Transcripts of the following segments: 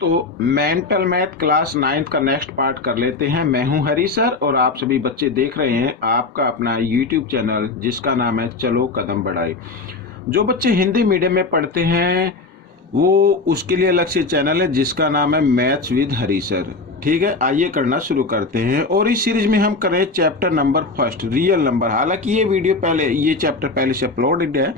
तो mental math class 9th का next part कर लेते हैं। मैं हूं हरी सर और आप सभी बच्चे देख रहे हैं आपका अपना यूट्यूब चैनल जिसका नाम है चलो कदम बढ़ाए। जो बच्चे हिंदी मीडियम में पढ़ते हैं वो उसके लिए अलग से चैनल है जिसका नाम है मैथ्स विद हरी सर। ठीक है, आइए करना शुरू करते हैं। और इस सीरीज में हम करें chapter number first, real number. हालांकि ये चैप्टर पहले से अपलोडेड है,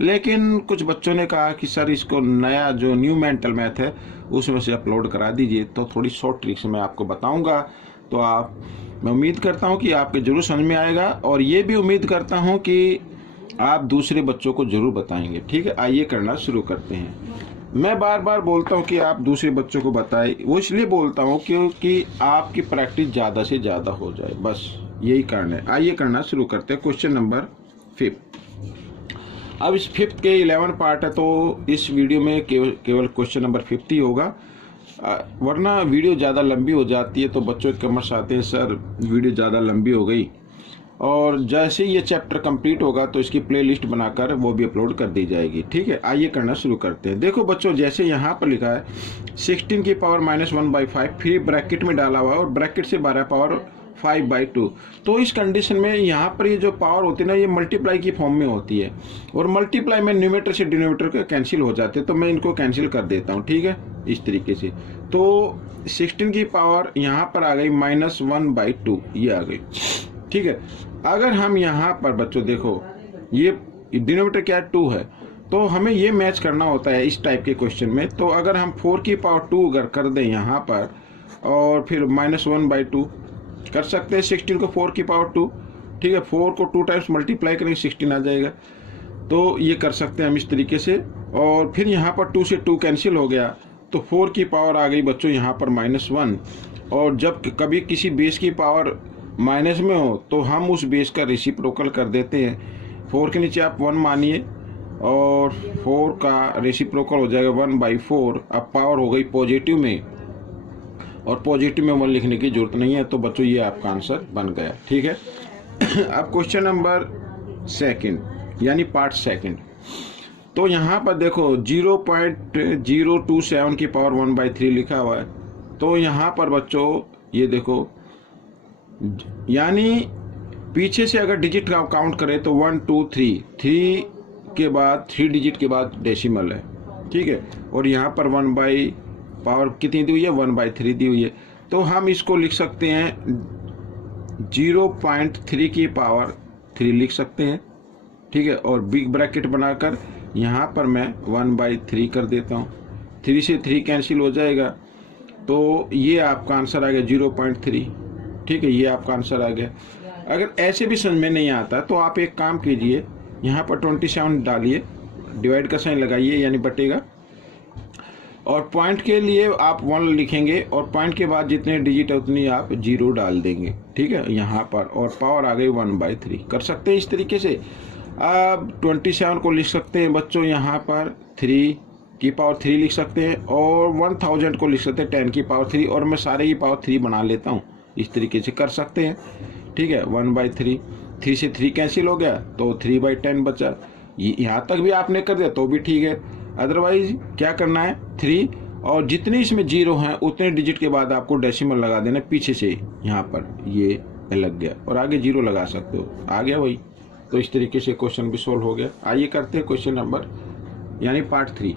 लेकिन कुछ बच्चों ने कहा कि सर इसको नया जो न्यू मेंटल मैथ है उसमें से अपलोड करा दीजिए, तो थोड़ी शॉर्ट ट्रिक्स मैं आपको बताऊंगा। तो मैं उम्मीद करता हूं कि आपके जरूर समझ में आएगा और ये भी उम्मीद करता हूं कि आप दूसरे बच्चों को जरूर बताएंगे। ठीक है, आइए करना शुरू करते हैं। मैं बार बार बोलता हूं कि आप दूसरे बच्चों को बताएं, वो इसलिए बोलता हूं क्योंकि आपकी प्रैक्टिस ज़्यादा से ज़्यादा हो जाए, बस यही कारण है। आइए करना शुरू करते हैं। Question number 5। अब इस 5th के 11 पार्ट है, तो इस वीडियो में केवल क्वेश्चन नंबर 5 ही होगा, वरना वीडियो ज़्यादा लंबी हो जाती है तो बच्चों के कमेंट्स आते हैं सर वीडियो ज़्यादा लंबी हो गई। और जैसे ही ये चैप्टर कंप्लीट होगा तो इसकी प्लेलिस्ट बनाकर वो भी अपलोड कर दी जाएगी। ठीक है, आइए करना शुरू करते हैं। देखो बच्चों, जैसे यहाँ पर लिखा है 16 की पावर -1/5, फिर ब्रैकेट में डाला हुआ है और ब्रैकेट से 12 पावर 5/2। तो इस कंडीशन में यहाँ पर ये जो पावर होती है ना, ये मल्टीप्लाई की फॉर्म में होती है और मल्टीप्लाई में न्यूमेरेटर से डिनोमिनेटर के कैंसिल हो जाते हैं, तो मैं इनको कैंसिल कर देता हूँ। ठीक है, इस तरीके से। तो 16 की पावर यहाँ पर आ गई -1/2, ये आ गई। ठीक है, अगर हम यहाँ पर बच्चों देखो ये डिनोमिनेटर क्या है, 2 है, तो हमें ये मैच करना होता है इस टाइप के क्वेश्चन में। तो अगर हम 4 की पावर 2 अगर कर दें यहाँ पर और फिर -1/2 कर सकते हैं 16 को 4 की पावर 2। ठीक है, 4 को 2 टाइम्स मल्टीप्लाई करेंगे 16 आ जाएगा, तो ये कर सकते हैं हम इस तरीके से। और फिर यहाँ पर 2 से 2 कैंसिल हो गया तो 4 की पावर आ गई बच्चों यहाँ पर -1। और जब कभी किसी बेस की पावर माइनस में हो तो हम उस बेस का रेसिप्रोकल कर देते हैं। 4 के नीचे आप 1 मानिए और 4 का रेसिप्रोकल हो जाएगा 1/4। अब पावर हो गई पॉजिटिव में और पॉजिटिव में 1 लिखने की जरूरत नहीं है, तो बच्चों ये आपका आंसर बन गया। ठीक है, अब क्वेश्चन नंबर 2 यानी पार्ट 2। तो यहाँ पर देखो 0.027 की पावर 1/3 लिखा हुआ है। तो यहाँ पर बच्चों ये देखो, यानी पीछे से अगर डिजिट काउंट करें तो 1 2 3 के बाद 3 डिजिट के बाद डेसिमल है। ठीक है, और यहाँ पर 1 बाई पावर कितनी दी हुई है, 1/3 दी हुई है। तो हम इसको लिख सकते हैं 0.3 की पावर 3 लिख सकते हैं। ठीक है, और बिग ब्रैकेट बनाकर यहाँ पर मैं 1/3 कर देता हूँ। 3 से 3 कैंसिल हो जाएगा, तो ये आपका आंसर आ गया 0.3। ठीक है, ये आपका आंसर आ गया। अगर ऐसे भी समझ में नहीं आता तो आप एक काम कीजिए, यहाँ पर 27 डालिए, डिवाइड का साइन लगाइए यानी बटेगा, और पॉइंट के लिए आप 1 लिखेंगे और पॉइंट के बाद जितने डिजिट है उतनी आप 0 डाल देंगे। ठीक है, यहाँ पर, और पावर आ गई 1/3। कर सकते हैं इस तरीके से। अब 27 को लिख सकते हैं बच्चों यहाँ पर 3 की पावर 3 लिख सकते हैं, और 1000 को लिख सकते हैं 10 की पावर 3, और मैं सारे की पावर 3 बना लेता हूँ। इस तरीके से कर सकते हैं। ठीक है, 1/3, 3 से 3 कैंसिल हो गया तो 3/10 बचा। यहाँ तक भी आपने कर दिया तो भी ठीक है। अदरवाइज क्या करना है, 3 और जितने इसमें 0 हैं उतने डिजिट के बाद आपको डेसिमल लगा देना पीछे से। यहाँ पर ये लग गया और आगे 0 लगा सकते हो, आ गया वही। तो इस तरीके से क्वेश्चन भी सोल्व हो गया। आइए करते हैं क्वेश्चन नंबर यानी पार्ट 3।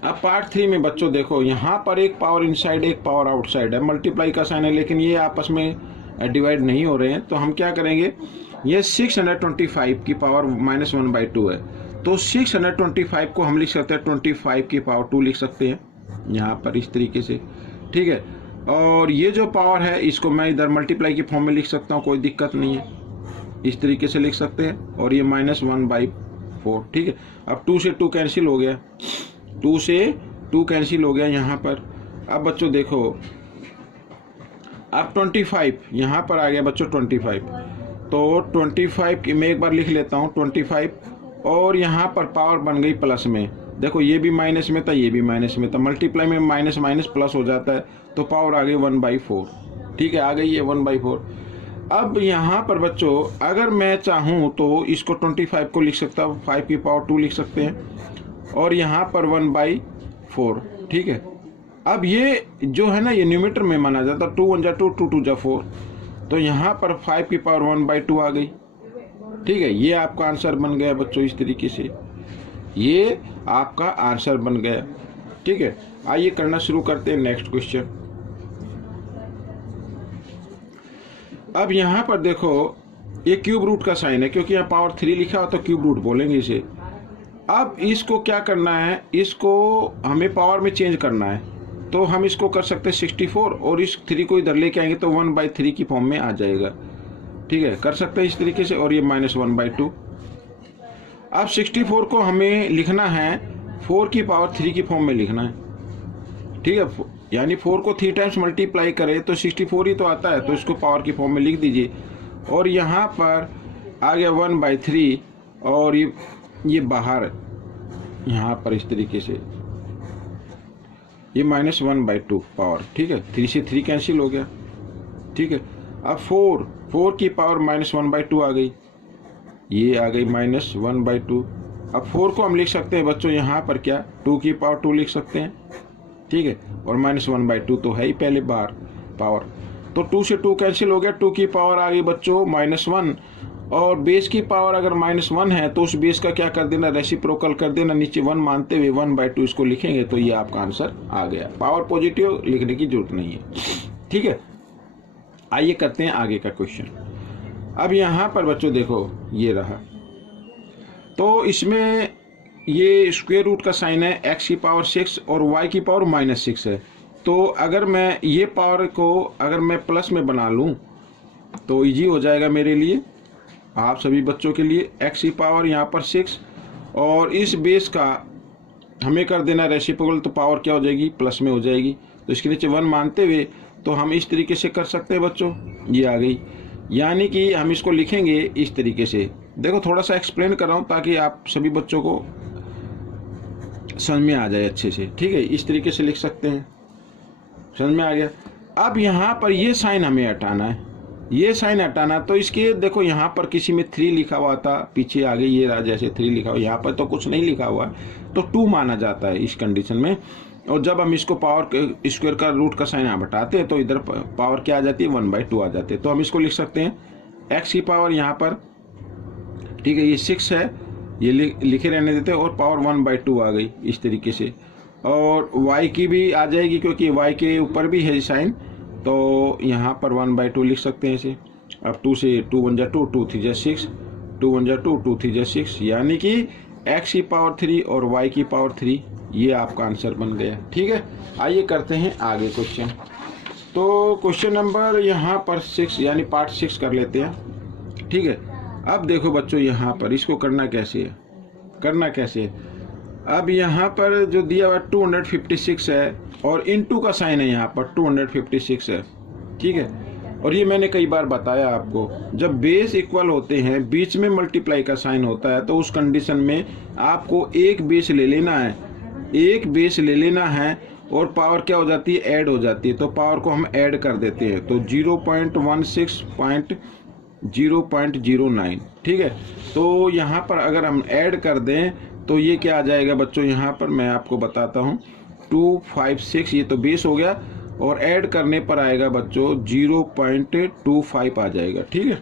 अब पार्ट 3 में बच्चों देखो, यहाँ पर एक पावर इनसाइड एक पावर आउटसाइड है, मल्टीप्लाई का साइन है, लेकिन ये आपस में डिवाइड नहीं हो रहे हैं। तो हम क्या करेंगे, ये 625 की पावर -1/2 है, तो 625 को हम लिख सकते हैं 25 की पावर 2 लिख सकते हैं यहाँ पर इस तरीके से। ठीक है, और ये जो पावर है इसको मैं इधर मल्टीप्लाई की फॉर्म में लिख सकता हूँ, कोई दिक्कत नहीं है, इस तरीके से लिख सकते हैं। और ये -1/4। ठीक है, अब 2 से 2 कैंसिल हो गया, 2 से 2 कैंसिल हो गया यहाँ पर। अब बच्चों देखो, अब 25 यहाँ पर आ गया बच्चों 25। तो 25 की मैं एक बार लिख लेता हूँ 25, और यहाँ पर पावर बन गई प्लस में। देखो ये भी माइनस में था, ये भी माइनस में था, मल्टीप्लाई में माइनस माइनस प्लस हो जाता है, तो पावर आ गई 1/4। ठीक है, आ गई है 1/4। अब यहाँ पर बच्चों अगर मैं चाहूँ तो इसको 25 को लिख सकता हूँ, 5 की पावर 2 लिख सकते हैं, और यहाँ पर 1/4 ठीक है। अब ये जो है ना, ये न्यूमरेटर में माना जाता है, 2 1 जा 2, 2 2 जा 4, तो यहाँ पर 5 की पावर 1/2 आ गई। ठीक है, ये आपका आंसर बन गया बच्चों। इस तरीके से ये आपका आंसर बन गया। ठीक है, आइए करना शुरू करते हैं नेक्स्ट क्वेश्चन। अब यहाँ पर देखो, ये क्यूब रूट का साइन है, क्योंकि यहाँ पावर 3 लिखा हो तो क्यूब रूट बोलेंगे इसे। अब इसको क्या करना है, इसको हमें पावर में चेंज करना है, तो हम इसको कर सकते हैं 64, और इस 3 को इधर लेके आएंगे तो 1/3 की फॉर्म में आ जाएगा। ठीक है, कर सकते हैं इस तरीके से, और ये -1/2। अब 64 को हमें लिखना है 4 की पावर 3 की फॉर्म में लिखना है। ठीक है, यानी 4 को 3 टाइम्स मल्टीप्लाई करें तो 64 ही तो आता है, तो इसको पावर की फॉर्म में लिख दीजिए। और यहाँ पर आ गया 1/3, और ये बाहर यहाँ पर इस तरीके से ये -1/2 पावर। ठीक है, 3 से 3 कैंसिल हो गया। ठीक है, अब 4 की पावर -1/2 आ गई, ये आ गई -1/2। अब 4 को हम लिख सकते हैं बच्चों यहाँ पर क्या, 2 की पावर 2 लिख सकते हैं। ठीक है, और -1/2 तो है ही पहले बार पावर, तो 2 से 2 कैंसिल हो गया। 2 की पावर आ गई बच्चों -1, और बेस की पावर अगर -1 है तो उस बेस का क्या कर देना, रेसिप्रोकल कर देना, नीचे 1 मानते हुए 1/2 इसको लिखेंगे, तो ये आपका आंसर आ गया। पावर पॉजिटिव लिखने की जरूरत नहीं है। ठीक है, आइए करते हैं आगे का क्वेश्चन। अब यहाँ पर बच्चों देखो, ये रहा, तो इसमें ये स्क्वायर रूट का साइन है, x की पावर 6 और y की पावर -6 है। तो अगर मैं ये पावर को अगर मैं प्लस में बना लूँ तो इजी हो जाएगा मेरे लिए, आप सभी बच्चों के लिए। x की पावर यहाँ पर 6, और इस बेस का हमें कर देना रेसिप्रोकल, तो पावर क्या हो जाएगी, प्लस में हो जाएगी। तो इसके नीचे 1 मानते हुए तो हम इस तरीके से कर सकते हैं बच्चों, ये आ गई। यानी कि हम इसको लिखेंगे इस तरीके से। देखो, थोड़ा सा एक्सप्लेन कर रहा हूँ ताकि आप सभी बच्चों को समझ में आ जाए अच्छे से। ठीक है, इस तरीके से लिख सकते हैं, समझ में आ गया। अब यहाँ पर ये साइन हमें हटाना है, ये साइन हटाना, तो इसके देखो यहाँ पर किसी में 3 लिखा हुआ था, पीछे आगे ये रहा जैसे 3 लिखा हुआ, यहाँ पर तो कुछ नहीं लिखा हुआ है, तो 2 माना जाता है इस कंडीशन में। और जब हम इसको पावर स्क्वायर का रूट का साइन यहाँ हटाते हैं तो इधर पावर क्या आ जाती है, 1/2 आ जाती है। तो हम इसको लिख सकते हैं x की पावर यहाँ पर, ठीक है, ये 6 है, ये लिखे रहने देते हैं, और पावर 1/2 आ गई इस तरीके से। और y की भी आ जाएगी, क्योंकि y के ऊपर भी है साइन, तो यहाँ पर 1/2 लिख सकते हैं इसे। अब 2 से 2 1 जा 2, 2 3 जा 6, 2 1 जा 2, 2 3 जा 6, यानी कि x की पावर 3 और y की पावर 3, ये आपका आंसर बन गया। ठीक है, आइए करते हैं आगे क्वेश्चन। तो क्वेश्चन नंबर यहाँ पर 6 यानी पार्ट 6 कर लेते हैं। ठीक है, अब देखो बच्चों, यहाँ पर इसको करना कैसे है, करना कैसे है। अब यहाँ पर जो दिया हुआ 256 है, और इनटू का साइन है यहाँ पर 256 है। ठीक है, और ये मैंने कई बार बताया आपको, जब बेस इक्वल होते हैं, बीच में मल्टीप्लाई का साइन होता है, तो उस कंडीशन में आपको एक बेस ले लेना है, एक बेस ले लेना है, और पावर क्या हो जाती है, ऐड हो जाती है। तो पावर को हम ऐड कर देते हैं, तो 0.16.0.09। ठीक है, तो यहाँ पर अगर हम ऐड कर दें तो ये क्या आ जाएगा बच्चों, यहाँ पर मैं आपको बताता हूँ, 256, ये तो बेस हो गया, और ऐड करने पर आएगा बच्चों 0.25 आ जाएगा। ठीक है,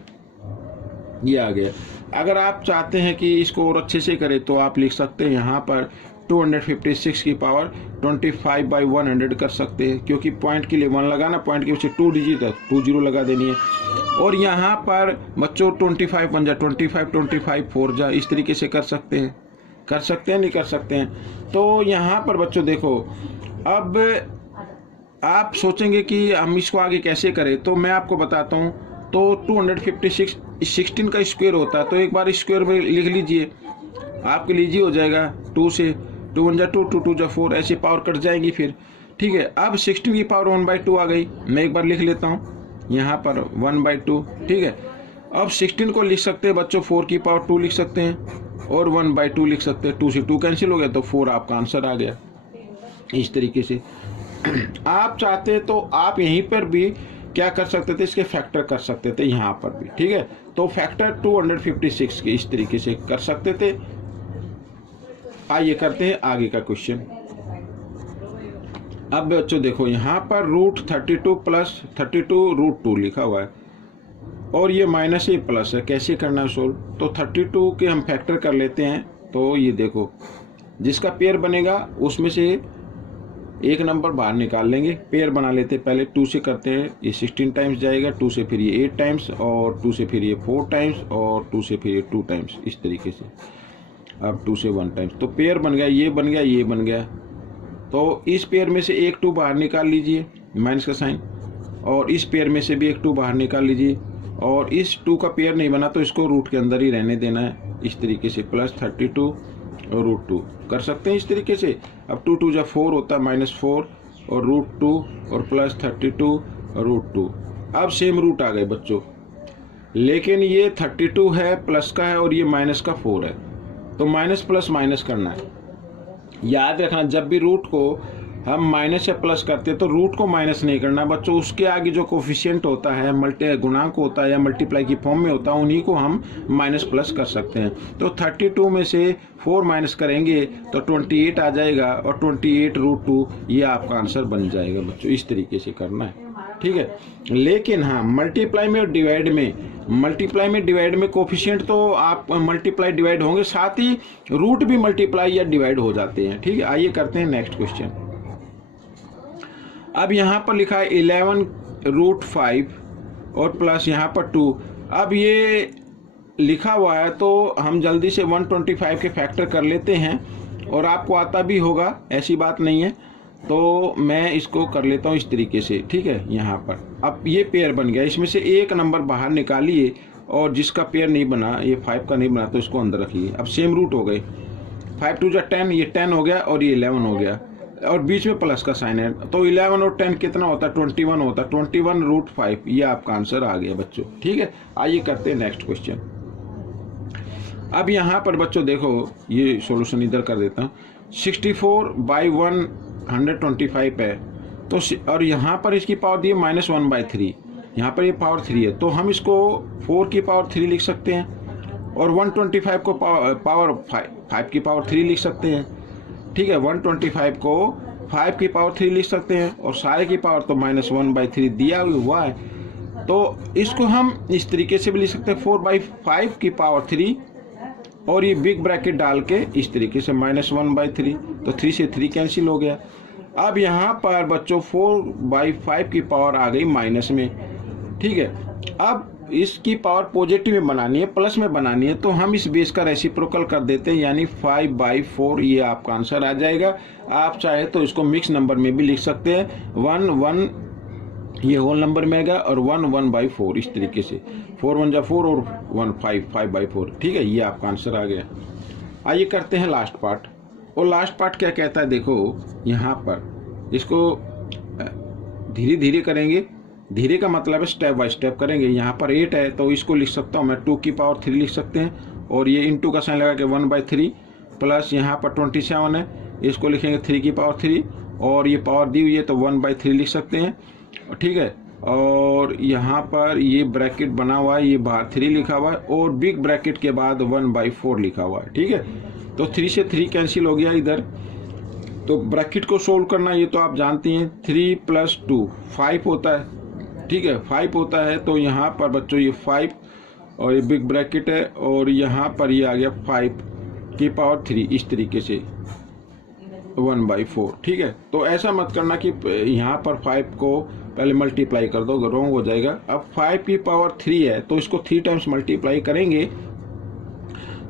ये आ गया। अगर आप चाहते हैं कि इसको और अच्छे से करें तो आप लिख सकते हैं यहाँ पर 256 की पावर 25/100 कर सकते हैं, क्योंकि पॉइंट के लिए 1 लगाना, पॉइंट के पीछे 2 डिजिट है, 2 0 लगा देनी है। और यहाँ पर बच्चों 25 बन जा 25, 25 4 जा, इस तरीके से कर सकते हैं, कर सकते हैं, नहीं कर सकते हैं। तो यहाँ पर बच्चों देखो, अब आप सोचेंगे कि हम इसको आगे कैसे करें, तो मैं आपको बताता हूँ। तो 256 16 का स्क्वायर होता है, तो एक बार स्क्वायर में लिख लीजिए, आपके लिए इजी हो जाएगा। 2 से 2 1 जा 2, 2 2 जा 4, ऐसे पावर कट जाएंगी फिर। ठीक है, अब 16 की पावर 1/2 आ गई, मैं एक बार लिख लेता हूँ यहाँ पर 1/2। ठीक है, अब 16 को लिख सकते हैं बच्चों, 4 की पावर 2 लिख सकते हैं, और 1/2 लिख सकते हैं। 2 से 2 कैंसिल हो गया, तो 4 आपका आंसर आ गया। इस तरीके से आप चाहते तो आप यहीं पर भी क्या कर सकते थे, इसके फैक्टर कर सकते थे यहाँ पर भी। ठीक है, तो फैक्टर 256 के इस तरीके से कर सकते थे। आइए करते हैं आगे का क्वेश्चन। अब बच्चों देखो यहाँ पर रूट 32 प्लस 32 रूट 2 लिखा हुआ है और ये माइनस ये प्लस है। कैसे करना है सोल्व? तो 32 के हम फैक्टर कर लेते हैं। तो ये देखो जिसका पेयर बनेगा उसमें से एक नंबर बाहर निकाल लेंगे, पेयर बना लेते हैं। पहले 2 से करते हैं, ये 16 टाइम्स जाएगा, 2 से फिर ये 8 टाइम्स और 2 से फिर ये 4 टाइम्स और 2 से फिर ये 2 टाइम्स, इस तरीके से। अब 2 से 1 टाइम्स, तो पेयर बन गया, ये बन गया, ये बन गया। तो इस पेयर में से एक 2 बाहर निकाल लीजिए, माइनस का साइन, और इस पेयर में से भी एक 2 बाहर निकाल लीजिए, और इस 2 का पेयर नहीं बना तो इसको रूट के अंदर ही रहने देना है, इस तरीके से। प्लस 32 और रूट 2 कर सकते हैं इस तरीके से। अब 2 2 जा 4 होता है, -4 और रूट 2 और प्लस 32 और रूट 2। अब सेम रूट आ गए बच्चों, लेकिन ये 32 है, प्लस का है, और ये माइनस का 4 है, तो माइनस प्लस माइनस करना है। याद रखना जब भी रूट को हम माइनस या प्लस करते हैं तो रूट को माइनस नहीं करना बच्चों, उसके आगे जो कोफिशिएंट होता है, गुणांक होता है या मल्टीप्लाई की फॉर्म में होता है, उन्हीं को हम माइनस प्लस कर सकते हैं। तो 32 में से 4 माइनस करेंगे तो 28 आ जाएगा, और 28 रूट 2 ये आपका आंसर बन जाएगा बच्चों। इस तरीके से करना है, ठीक है। लेकिन हाँ, मल्टीप्लाई में और डिवाइड में कोफिशिएंट तो आप मल्टीप्लाई डिवाइड होंगे, साथ ही रूट भी मल्टीप्लाई या डिवाइड हो जाते हैं, ठीक है। आइए करते हैं नेक्स्ट क्वेश्चन। अब यहाँ पर लिखा है 11 रूट 5 और प्लस यहाँ पर 2। अब ये लिखा हुआ है तो हम जल्दी से 125 के फैक्टर कर लेते हैं, और आपको आता भी होगा, ऐसी बात नहीं है। तो मैं इसको कर लेता हूँ इस तरीके से, ठीक है। यहाँ पर अब ये पेयर बन गया, इसमें से एक नंबर बाहर निकालिए, और जिसका पेयर नहीं बना, ये 5 का नहीं बना, तो इसको अंदर रखिए। अब सेम रूट हो गए, 5 2 जा 10, ये 10 हो गया, और ये 11 हो गया, और बीच में प्लस का साइन है, तो 11 और 10 कितना होता है? 21 होता है। 21 रूट 5, ये आपका आंसर आ गया बच्चों, ठीक है। आइए करते हैं नेक्स्ट क्वेश्चन। अब यहाँ पर बच्चों देखो, ये सॉल्यूशन इधर कर देता हूँ। 64/125 है, तो और यहाँ पर इसकी पावर दी है -1/3, यहाँ पर ये पावर 3 है, तो हम इसको 4 की पावर 3 लिख सकते हैं, और 125 को पावर 5 की पावर 3 लिख सकते हैं, ठीक है। 125 को 5 की पावर 3 लिख सकते हैं, और सारे की पावर तो -1/3 दिया हुआ है, तो इसको हम इस तरीके से भी लिख सकते हैं, 4/5 की पावर 3, और ये बिग ब्रैकेट डाल के इस तरीके से -1/3, तो 3 से 3 कैंसिल हो गया। अब यहाँ पर बच्चों 4/5 की पावर आ गई माइनस में, ठीक है। अब इसकी पावर पॉजिटिव में बनानी है, प्लस में बनानी है, तो हम इस बेस का रेसिप्रोकल कर देते हैं, यानी 5/4, ये आपका आंसर आ जाएगा। आप चाहे तो इसको मिक्स नंबर में भी लिख सकते हैं, 1 1 ये होल नंबर में आएगा, और 1 1/4, इस तरीके से 4 1 जा 4 और 1 5/4, ठीक है। ये आपका आंसर आ गया। आइए करते हैं लास्ट पार्ट। और लास्ट पार्ट क्या कहता है, देखो यहाँ पर इसको धीरे धीरे करेंगे, धीरे का मतलब है स्टेप बाय स्टेप करेंगे। यहाँ पर 8 है, तो इसको लिख सकता हूँ मैं 2 की पावर 3 लिख सकते हैं, और ये इंटू का साइन लगा के 1/3, प्लस यहाँ पर 27 है, इसको लिखेंगे 3 की पावर 3, और ये पावर दी हुई है तो 1/3 लिख सकते हैं, ठीक है। और यहाँ पर ये ब्रैकेट बना हुआ है, ये बाहर 3 लिखा हुआ है, और बिग ब्रैकेट के बाद 1/4 लिखा हुआ है, ठीक है। तो 3 से 3 कैंसिल हो गया इधर। तो ब्रैकेट को सोल्व करना ये तो आप जानती हैं, 3 + 2 5 होता है, ठीक है, 5 होता है। तो यहाँ पर बच्चों ये 5 और ये बिग ब्रैकेट है, और यहाँ पर ये आ गया 5 की पावर 3, इस तरीके से 1/4, ठीक है। तो ऐसा मत करना कि यहाँ पर 5 को पहले मल्टीप्लाई कर दो, रॉन्ग हो जाएगा। अब 5 की पावर 3 है, तो इसको 3 टाइम्स मल्टीप्लाई करेंगे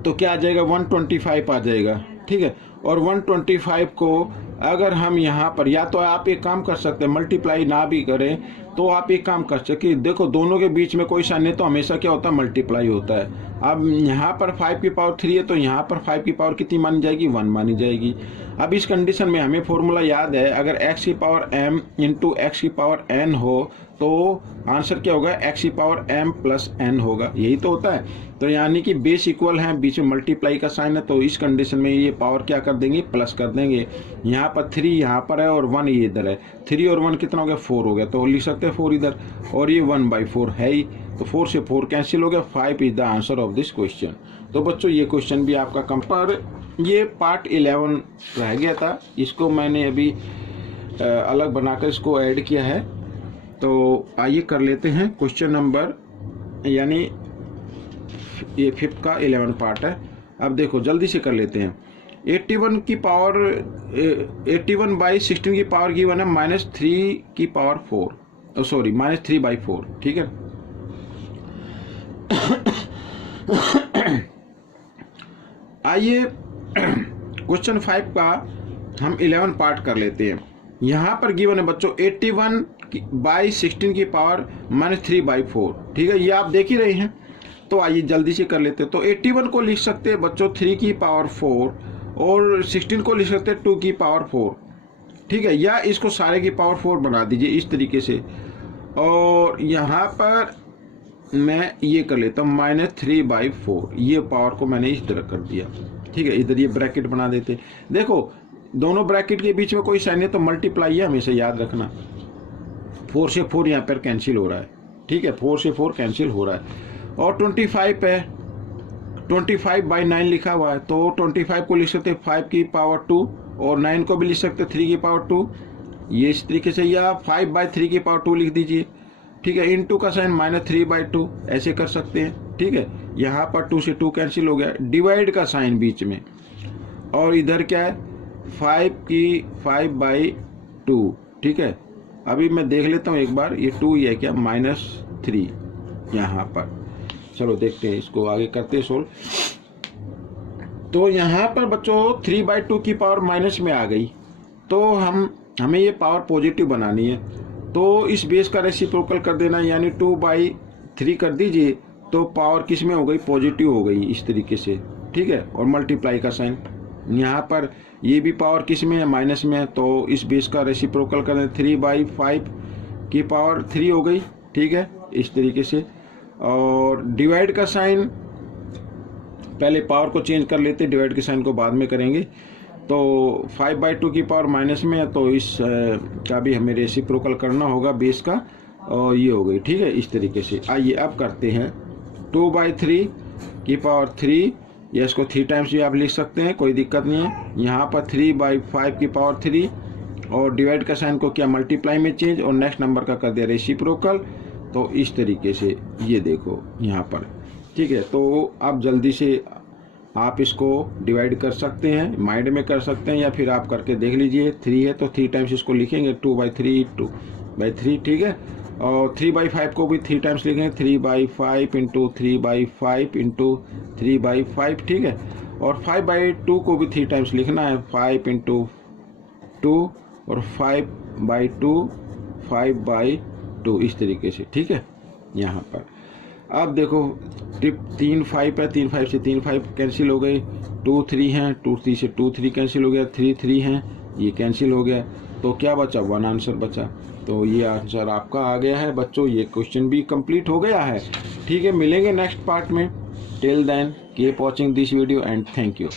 तो क्या आ जाएगा? 125 आ जाएगा, ठीक है। और 125 को अगर हम यहाँ पर, या तो आप एक काम कर सकते हैं, मल्टीप्लाई ना भी करें तो आप एक काम कर सकते, देखो दोनों के बीच में कोई साइन है तो हमेशा क्या होता है? मल्टीप्लाई होता है। अब यहाँ पर 5 की पावर 3 है, तो यहाँ पर 5 की पावर कितनी मानी जाएगी? 1 मानी जाएगी। अब इस कंडीशन में हमें फॉर्मूला याद है, अगर x की पावर m इंटू x की पावर n हो तो आंसर क्या होगा? x की पावर m प्लस n होगा, यही तो होता है। तो यानी कि बेस इक्वल हैं, बीच में मल्टीप्लाई का साइन है, तो इस कंडीशन में ये पावर क्या कर देंगे? प्लस कर देंगे। यहाँ पर 3 यहाँ पर है और 1 ये इधर है, 3 और 1 कितना हो गया? 4 हो गया, तो लिख सकते हैं 4 इधर, और ये 1/4 है ही, तो 4 से 4 कैंसिल हो गया। 5 is the answer of this question. तो बच्चों ये क्वेश्चन भी आपका ये पार्ट 11 रह गया था, इसको मैंने अभी अलग बनाकर इसको ऐड किया है। तो आइए कर लेते हैं क्वेश्चन नंबर, यानी ये 5th का 11 पार्ट है। अब देखो जल्दी से कर लेते हैं। 81 की पावर 81 बाई 16 की पावर गिवन है -3 की पावर 4, सॉरी -3/4, ठीक है। आइए क्वेश्चन 5 का हम 11 पार्ट कर लेते हैं। यहाँ पर गिवन है बच्चों 81 बाई 16 की पावर -3/4, ठीक है, ये आप देख ही रहे हैं। तो आइए जल्दी से कर लेते हैं। तो 81 को लिख सकते हैं बच्चों 3 की पावर 4 और 16 को लिख सकते हैं 2 की पावर 4, ठीक है, या इसको सारे की पावर 4 बना दीजिए इस तरीके से। और यहाँ पर मैं ये कर लेता हूँ -3/4, ये पावर को मैंने इस तरह कर दिया, ठीक है। इधर ये ब्रैकेट बना देते। देखो दोनों ब्रैकेट के बीच में कोई साइन है तो मल्टीप्लाई है, हमेशा याद रखना। 4 से 4 यहाँ पर कैंसिल हो रहा है, ठीक है, 4 से 4 कैंसिल हो रहा है। और 25 है, 25/9 लिखा हुआ है, तो 25 को लिख सकते 5 की पावर 2 और 9 को भी लिख सकते 3 की पावर 2, ये इस तरीके से, या 5/3 की पावर 2 लिख दीजिए, ठीक है। इनटू का साइन -3/2 ऐसे कर सकते हैं, ठीक है। यहाँ पर 2 से 2 कैंसिल हो गया, डिवाइड का साइन बीच में, और इधर क्या है 5 की 5/2, ठीक है। अभी मैं देख लेता हूँ एक बार, ये 2 ही है क्या, -3 यहाँ पर। चलो देखते हैं, इसको आगे करते हैं सोल्व। तो यहाँ पर बच्चों 3/2 की पावर माइनस में आ गई, तो हमें ये पावर पॉजिटिव बनानी है। तो इस बेस का रेसिप्रोकल कर देना, यानी 2/3 कर दीजिए, तो पावर किस में हो गई, पॉजिटिव हो गई इस तरीके से, ठीक है। और मल्टीप्लाई का साइन, यहाँ पर ये भी पावर किस में है, माइनस में है, तो इस बेस का रेसिप्रोकल कर दें, 3/5 की पावर 3 हो गई, ठीक है, इस तरीके से। और डिवाइड का साइन, पहले पावर को चेंज कर लेते, डिवाइड के साइन को बाद में करेंगे। तो 5/2 की पावर माइनस में है, तो इस का भी हमें रेसिप्रोकल करना होगा बेस का, और ये हो गई, ठीक है, इस तरीके से। आइए अब करते हैं 2/3 की पावर 3, या इसको 3 टाइम्स भी आप लिख सकते हैं, कोई दिक्कत नहीं है। यहाँ पर 3/5 की पावर 3, और डिवाइड का साइन को क्या मल्टीप्लाई में चेंज, और नेक्स्ट नंबर का कर दिया रेसिप्रोकल, तो इस तरीके से ये देखो यहाँ पर, ठीक है। तो आप जल्दी से आप इसको डिवाइड कर सकते हैं, माइंड में कर सकते हैं, या फिर आप करके देख लीजिए। 3 है तो 3 टाइम्स इसको लिखेंगे, 2/3, ठीक है। और 3/5 को भी 3 टाइम्स लिखेंगे, 3/5 इंटू 3/5 इंटू 3/5, ठीक है। और 5/2 को भी 3 टाइम्स लिखना है, 5 इंटू 2 और 5/2, 5/2 इस तरीके से, ठीक है। यहाँ पर अब देखो 3 5 है, 3 5 से 3 5 कैंसिल हो गई, 2 3 हैं, 2 3 से 2 3 कैंसिल हो गया, 3 3 हैं, ये कैंसिल हो गया, तो क्या बचा, 1 आंसर बचा। तो ये आंसर आपका आ गया है बच्चों, ये क्वेश्चन भी कंप्लीट हो गया है, ठीक है। मिलेंगे नेक्स्ट पार्ट में, till then keep watching this video and thank you.